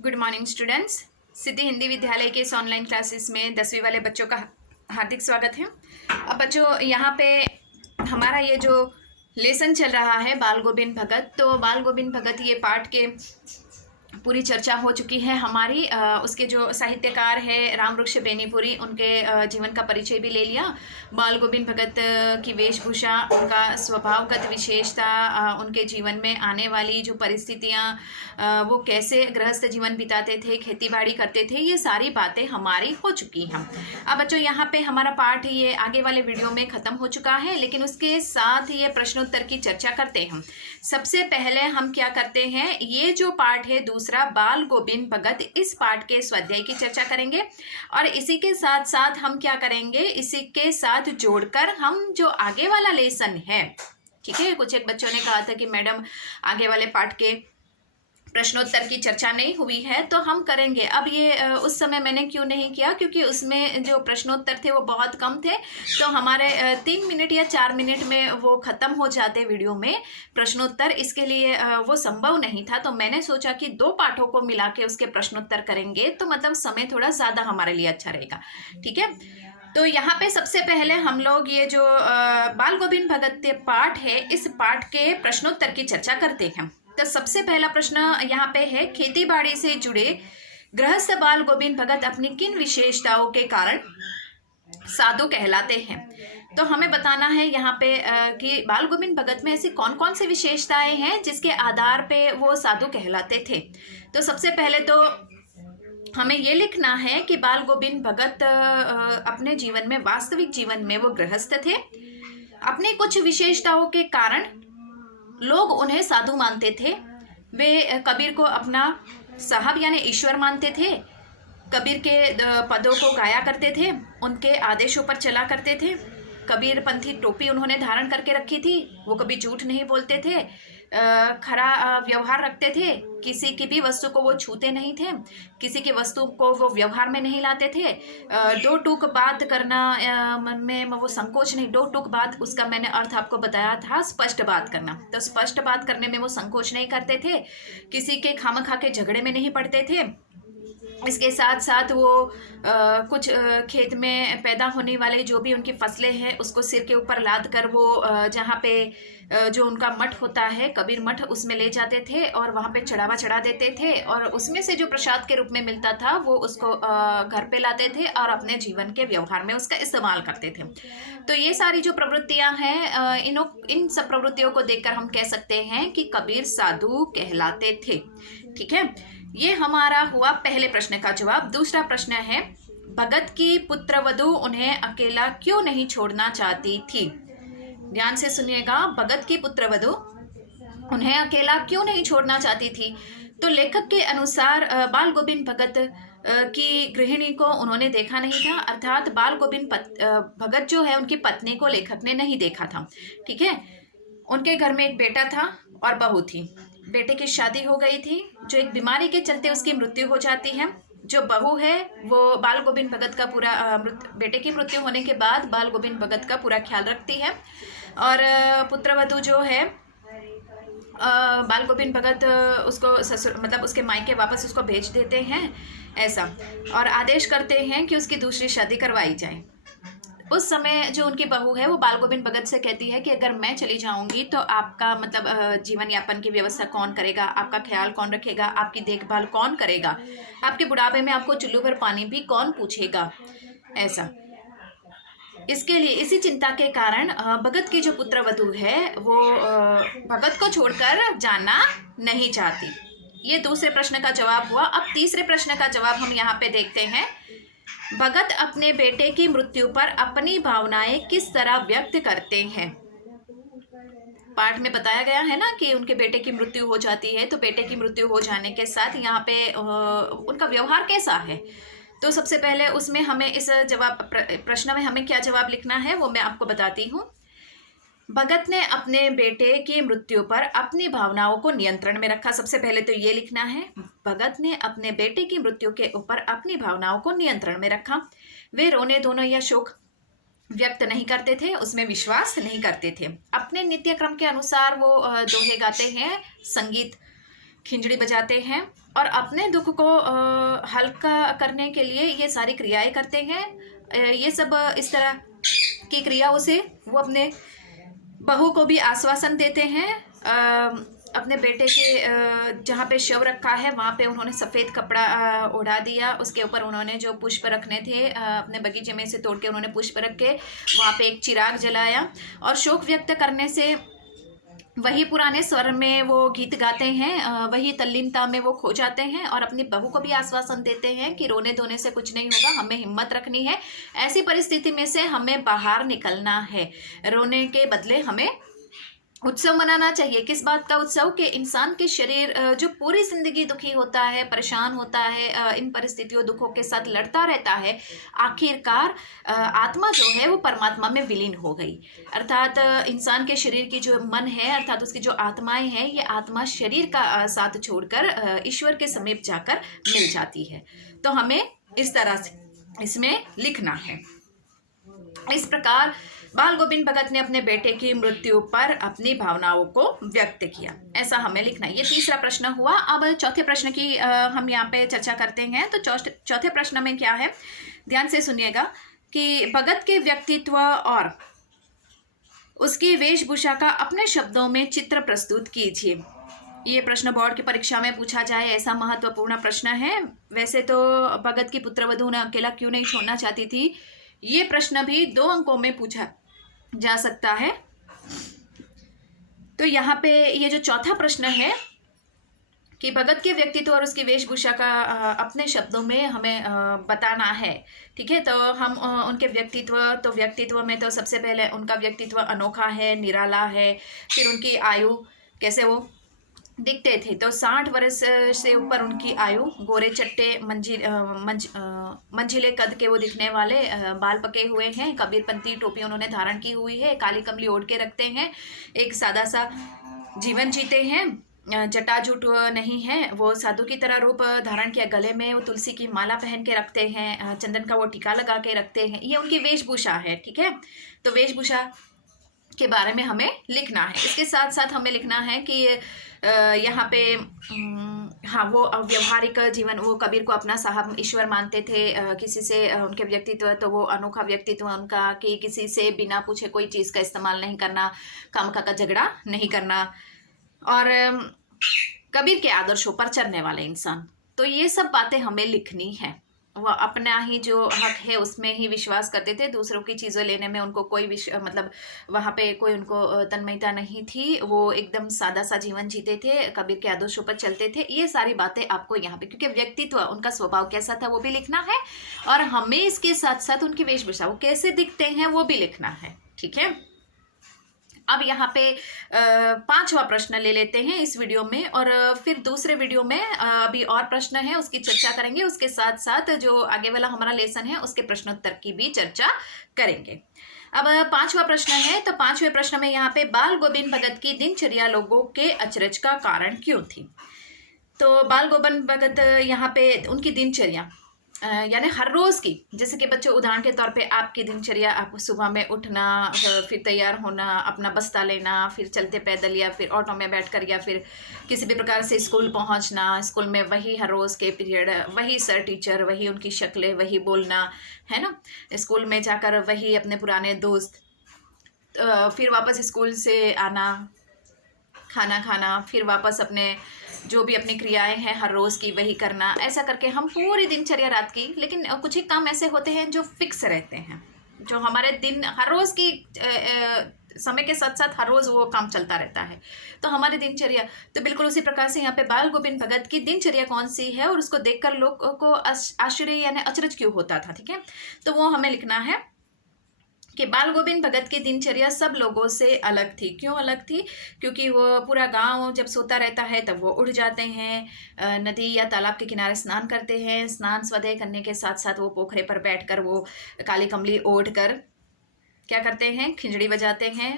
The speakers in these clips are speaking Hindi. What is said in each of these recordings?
Good morning students. Siddhi Hindi Vidyalaya के इस ऑनलाइन क्लासेस में 10वीं वाले बच्चों का हार्दिक स्वागत है। अब बच्चों, यहाँ पे हमारा ये जो लेसन चल रहा है बाल गोविंद भगत, तो बाल गोविंद भगत ये पाठ के पूरी चर्चा हो चुकी है हमारी। उसके जो साहित्यकार है रामवृक्ष बेनीपुरी, उनके जीवन का परिचय भी ले लिया। बाल गोविंद भगत की वेशभूषा, उनका स्वभावगत विशेषता, उनके जीवन में आने वाली जो परिस्थितियाँ, वो कैसे गृहस्थ जीवन बिताते थे, खेतीबाड़ी करते थे, ये सारी बातें हमारी हो चुकी हैं। अब बच्चों, यहाँ पे हमारा पाठ ये आगे वाले वीडियो में ख़त्म हो चुका है, लेकिन उसके साथ ये प्रश्नोत्तर की चर्चा करते हैं। सबसे पहले हम क्या करते हैं, ये जो पाठ है दूसरा बाल गोविंद भगत, इस पाठ के स्वाध्याय की चर्चा करेंगे और इसी के साथ साथ हम क्या करेंगे, इसी के साथ जोड़कर हम जो आगे वाला लेसन है, ठीक है। कुछ एक बच्चों ने कहा था कि मैडम आगे वाले पाठ के प्रश्नोत्तर की चर्चा नहीं हुई है, तो हम करेंगे। अब ये उस समय मैंने क्यों नहीं किया, क्योंकि उसमें जो प्रश्नोत्तर थे वो बहुत कम थे, तो हमारे 3 मिनट या 4 मिनट में वो ख़त्म हो जाते वीडियो में प्रश्नोत्तर, इसके लिए वो संभव नहीं था। तो मैंने सोचा कि 2 पाठों को मिला के उसके प्रश्नोत्तर करेंगे, तो मतलब समय थोड़ा ज़्यादा हमारे लिए अच्छा रहेगा, ठीक है। तो यहाँ पे सबसे पहले हम लोग ये जो बाल गोविंद भगत पाठ है, इस पाठ के प्रश्नोत्तर की चर्चा करते हैं। तो सबसे पहला प्रश्न यहाँ पे है, खेती बाड़ी से जुड़े गृहस्थ बाल गोविंद भगत अपनी किन विशेषताओं के कारण साधु कहलाते हैं। तो हमें बताना है यहाँ पे कि बाल गोविंद भगत में ऐसी कौन कौन सी विशेषताएं हैं जिसके आधार पे वो साधु कहलाते थे। तो सबसे पहले तो हमें ये लिखना है कि बाल गोविंद भगत अपने जीवन में, वास्तविक जीवन में वो गृहस्थ थे। अपनी कुछ विशेषताओं के कारण लोग उन्हें साधु मानते थे। वे कबीर को अपना साहब यानी ईश्वर मानते थे। कबीर के पदों को गाया करते थे, उनके आदेशों पर चला करते थे। कबीर पंथी टोपी उन्होंने धारण करके रखी थी। वो कभी झूठ नहीं बोलते थे, खरा व्यवहार रखते थे। किसी की भी वस्तु को वो छूते नहीं थे, किसी की वस्तु को वो व्यवहार में नहीं लाते थे। दो टूक बात करना मन में वो संकोच नहीं, दो टूक बात, उसका मैंने अर्थ आपको बताया था, स्पष्ट बात करना। तो स्पष्ट बात करने में वो संकोच नहीं करते थे, किसी के खामखा के झगड़े में नहीं पड़ते थे। इसके साथ साथ वो कुछ खेत में पैदा होने वाले जो भी उनकी फसलें हैं, उसको सिर के ऊपर लाद कर वो जहाँ पे जो उनका मठ होता है, कबीर मठ, उसमें ले जाते थे और वहाँ पे चढ़ावा चढ़ा देते थे, और उसमें से जो प्रसाद के रूप में मिलता था वो उसको घर पे लाते थे और अपने जीवन के व्यवहार में उसका इस्तेमाल करते थे। तो ये सारी जो प्रवृत्तियाँ हैं, इन सब प्रवृत्तियों को देखकर हम कह सकते हैं कि कबीर साधु कहलाते थे, ठीक है। ये हमारा हुआ पहले प्रश्न का जवाब। दूसरा प्रश्न है, भगत की पुत्रवधू उन्हें अकेला क्यों नहीं छोड़ना चाहती थी। ध्यान से सुनिएगा, भगत की पुत्रवधू उन्हें अकेला क्यों नहीं छोड़ना चाहती थी। तो लेखक के अनुसार बाल गोविंद भगत की गृहिणी को उन्होंने देखा नहीं था, अर्थात बाल गोविंद भगत जो है उनकी पत्नी को लेखक ने नहीं देखा था, ठीक है। उनके घर में एक बेटा था और बहू थी। बेटे की शादी हो गई थी, जो एक बीमारी के चलते उसकी मृत्यु हो जाती है। जो बहू है वो बाल गोविंद भगत का पूरा बेटे की मृत्यु होने के बाद बाल गोविंद भगत का पूरा ख्याल रखती है, और पुत्रवधू जो है बाल गोविंद भगत उसको ससुर, मतलब उसके मायके वापस उसको भेज देते हैं ऐसा, और आदेश करते हैं कि उसकी दूसरी शादी करवाई जाए। उस समय जो उनकी बहू है वो बाल गोविंद भगत से कहती है कि अगर मैं चली जाऊंगी तो आपका मतलब जीवन यापन की व्यवस्था कौन करेगा, आपका ख्याल कौन रखेगा, आपकी देखभाल कौन करेगा, आपके बुढ़ापे में आपको चुल्लू भर पानी भी कौन पूछेगा, ऐसा। इसके लिए, इसी चिंता के कारण भगत की जो पुत्रवधू है वो भगत को छोड़कर जाना नहीं चाहती। ये दूसरे प्रश्न का जवाब हुआ। अब तीसरे प्रश्न का जवाब हम यहाँ पे देखते हैं। भगत अपने बेटे की मृत्यु पर अपनी भावनाएं किस तरह व्यक्त करते हैं। पाठ में बताया गया है ना कि उनके बेटे की मृत्यु हो जाती है, तो बेटे की मृत्यु हो जाने के साथ यहाँ पे उनका व्यवहार कैसा है। तो सबसे पहले उसमें हमें इस जवाब प्रश्न में हमें क्या जवाब लिखना है वो मैं आपको बताती हूँ। भगत ने अपने बेटे की मृत्यु पर अपनी भावनाओं को नियंत्रण में रखा। सबसे पहले तो ये लिखना है, भगत ने अपने बेटे की मृत्यु के ऊपर अपनी भावनाओं को नियंत्रण में रखा। वे रोने धोने या शोक व्यक्त नहीं करते थे, उसमें विश्वास नहीं करते थे। अपने नित्य क्रम के अनुसार वो दोहे गाते हैं, संगीत खिंजड़ी बजाते हैं और अपने दुख को हल्का करने के लिए ये सारी क्रियाएं करते हैं। ये सब इस तरह की क्रियाओं से वो अपने बहू को भी आश्वासन देते हैं। अपने बेटे के जहाँ पे शव रखा है वहाँ पे उन्होंने सफ़ेद कपड़ा ओढ़ा दिया, उसके ऊपर उन्होंने जो पुष्प रखने थे अपने बगीचे में से तोड़ के उन्होंने पुष्प रख के वहाँ पे एक चिराग जलाया और शोक व्यक्त करने से वही पुराने स्वर में वो गीत गाते हैं, वही तल्लीनता में वो खो जाते हैं और अपनी बहू को भी आश्वासन देते हैं कि रोने धोने से कुछ नहीं होगा, हमें हिम्मत रखनी है, ऐसी परिस्थिति में से हमें बाहर निकलना है, रोने के बदले हमें उत्सव मनाना चाहिए। किस बात का उत्सव? कि इंसान के शरीर जो पूरी जिंदगी दुखी होता है, परेशान होता है, इन परिस्थितियों दुखों के साथ लड़ता रहता है, आखिरकार आत्मा जो है वो परमात्मा में विलीन हो गई। अर्थात इंसान के शरीर की जो मन है, अर्थात उसकी जो आत्माएं हैं, ये आत्मा शरीर का साथ छोड़कर ईश्वर के समीप जाकर मिल जाती है। तो हमें इस तरह से इसमें लिखना है। इस प्रकार बाल गोविंद भगत ने अपने बेटे की मृत्यु पर अपनी भावनाओं को व्यक्त किया, ऐसा हमें लिखना है। ये तीसरा प्रश्न हुआ। अब चौथे प्रश्न की हम यहाँ पे चर्चा करते हैं। तो चौथे प्रश्न में क्या है, ध्यान से सुनिएगा कि भगत के व्यक्तित्व और उसकी वेशभूषा का अपने शब्दों में चित्र प्रस्तुत कीजिए। ये प्रश्न बोर्ड की परीक्षा में पूछा जाए ऐसा महत्वपूर्ण प्रश्न है। वैसे तो भगत की पुत्रवधू ने अकेला क्यों नहीं छोड़ना चाहती थी, ये प्रश्न भी 2 अंकों में पूछा जा सकता है। तो यहाँ पे ये जो चौथा प्रश्न है कि भगत के व्यक्तित्व और उसकी वेशभूषा का अपने शब्दों में हमें बताना है, ठीक है। तो हम उनके व्यक्तित्व में तो सबसे पहले उनका व्यक्तित्व अनोखा है, निराला है। फिर उनकी आयु, कैसे वो दिखते थे, तो 60 वर्ष से ऊपर उनकी आयु, गोरे चट्टे मंझिले कद के वो दिखने वाले, बाल पके हुए हैं, कबीरपंथी टोपी उन्होंने धारण की हुई है, काली कमली ओढ़ के रखते हैं, एक सादा सा जीवन जीते हैं, जटाजूट नहीं है, वो साधु की तरह रूप धारण किया, गले में वो तुलसी की माला पहन के रखते हैं, चंदन का वो टीका लगा के रखते हैं। ये उनकी वेशभूषा है, ठीक है। तो वेशभूषा के बारे में हमें लिखना है। इसके साथ साथ हमें लिखना है कि यहाँ पे हाँ, वो व्यवहारिक जीवन, वो कबीर को अपना साहब ईश्वर मानते थे। किसी से उनके व्यक्तित्व, तो वो अनोखा व्यक्तित्व उनका कि किसी से बिना पूछे कोई चीज़ का इस्तेमाल नहीं करना, कामका का झगड़ा नहीं करना, और कबीर के आदर्शों पर चलने वाले इंसान। तो ये सब बातें हमें लिखनी है। वह अपना ही जो हक है उसमें ही विश्वास करते थे, दूसरों की चीज़ें लेने में उनको कोई मतलब वहाँ पे कोई उनको तन्मयता नहीं थी, वो एकदम सादा सा जीवन जीते थे, कबीर के आदर्शों पर चलते थे। ये सारी बातें आपको यहाँ पे, क्योंकि व्यक्तित्व, उनका स्वभाव कैसा था वो भी लिखना है, और हमें इसके साथ साथ उनकी वेशभूषा, वो कैसे दिखते हैं वो भी लिखना है, ठीक है। अब यहाँ पे 5वां प्रश्न ले लेते हैं इस वीडियो में, और फिर दूसरे वीडियो में अभी और प्रश्न है उसकी चर्चा करेंगे, उसके साथ साथ जो आगे वाला हमारा लेसन है उसके प्रश्नोत्तर की भी चर्चा करेंगे। अब 5वां प्रश्न है। तो 5वें प्रश्न में यहाँ पे बाल गोविंद भगत की दिनचर्या लोगों के अचरज का कारण क्यों थी। तो बाल गोविंद भगत यहाँ पे उनकी दिनचर्या यानी हर रोज़ की, जैसे कि बच्चों उदाहरण के तौर पे आपकी दिनचर्या, आपको सुबह में उठना, फिर तैयार होना, अपना बस्ता लेना, फिर चलते पैदल या फिर ऑटो में बैठकर या फिर किसी भी प्रकार से स्कूल पहुंचना, स्कूल में वही हर रोज़ के पीरियड, वही सर टीचर, वही उनकी शक्लें, वही बोलना, है ना। स्कूल में जाकर वही अपने पुराने दोस्त, फिर वापस स्कूल से आना, खाना खाना, फिर वापस अपने जो भी अपनी क्रियाएं हैं हर रोज़ की वही करना, ऐसा करके हम पूरी दिनचर्या रात की। लेकिन कुछ ही काम ऐसे होते हैं जो फिक्स रहते हैं, जो हमारे दिन हर रोज़ की समय के साथ साथ हर रोज़ वो काम चलता रहता है। तो हमारी दिनचर्या, तो बिल्कुल उसी प्रकार से यहाँ पे बाल गोविंद भगत की दिनचर्या कौन सी है और उसको देखकर लोग को आश्चर्य यानी अचरज क्यों होता था, ठीक है। तो वो हमें लिखना है कि बाल गोविंद भगत की दिनचर्या सब लोगों से अलग थी। क्यों अलग थी? क्योंकि वो पूरा गांव जब सोता रहता है तब वो उठ जाते हैं, नदी या तालाब के किनारे स्नान करते हैं, स्नान स्वदय करने के साथ साथ वो पोखरे पर बैठकर वो काली कमली ओढ़ कर क्या करते हैं, खिंजड़ी बजाते हैं,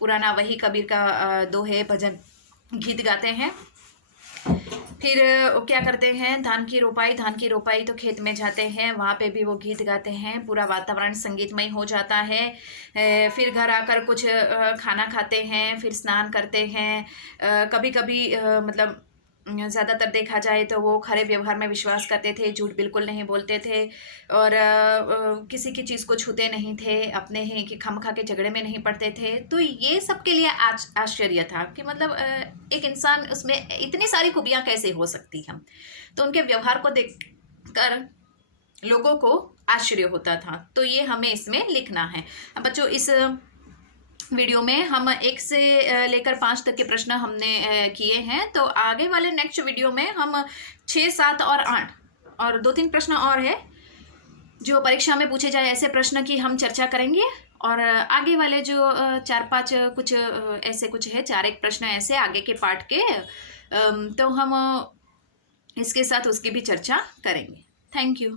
पुराना वही कबीर का दोहे भजन गीत गाते हैं। फिर क्या करते हैं, धान की रोपाई तो खेत में जाते हैं, वहाँ पे भी वो गीत गाते हैं, पूरा वातावरण संगीतमय हो जाता है। फिर घर आकर कुछ खाना खाते हैं, फिर स्नान करते हैं, कभी कभी मतलब ज़्यादातर देखा जाए तो वो खरे व्यवहार में विश्वास करते थे, झूठ बिल्कुल नहीं बोलते थे और किसी की चीज़ को छूते नहीं थे, अपने ही कि खामखा के झगड़े में नहीं पड़ते थे। तो ये सबके लिए आश्चर्य था कि मतलब एक इंसान उसमें इतनी सारी खूबियाँ कैसे हो सकती हैं। तो उनके व्यवहार को देखकर लोगों को आश्चर्य होता था। तो ये हमें इसमें लिखना है। अब बच्चों, इस वीडियो में हम 1 से लेकर 5 तक के प्रश्न हमने किए हैं। तो आगे वाले नेक्स्ट वीडियो में हम 6, 7 और 8 और 2-3 प्रश्न और है जो परीक्षा में पूछे जाए, ऐसे प्रश्न की हम चर्चा करेंगे। और आगे वाले जो 4-5 कुछ ऐसे कुछ है, 4-1 प्रश्न ऐसे आगे के पार्ट के, तो हम इसके साथ उसकी भी चर्चा करेंगे। Thank you.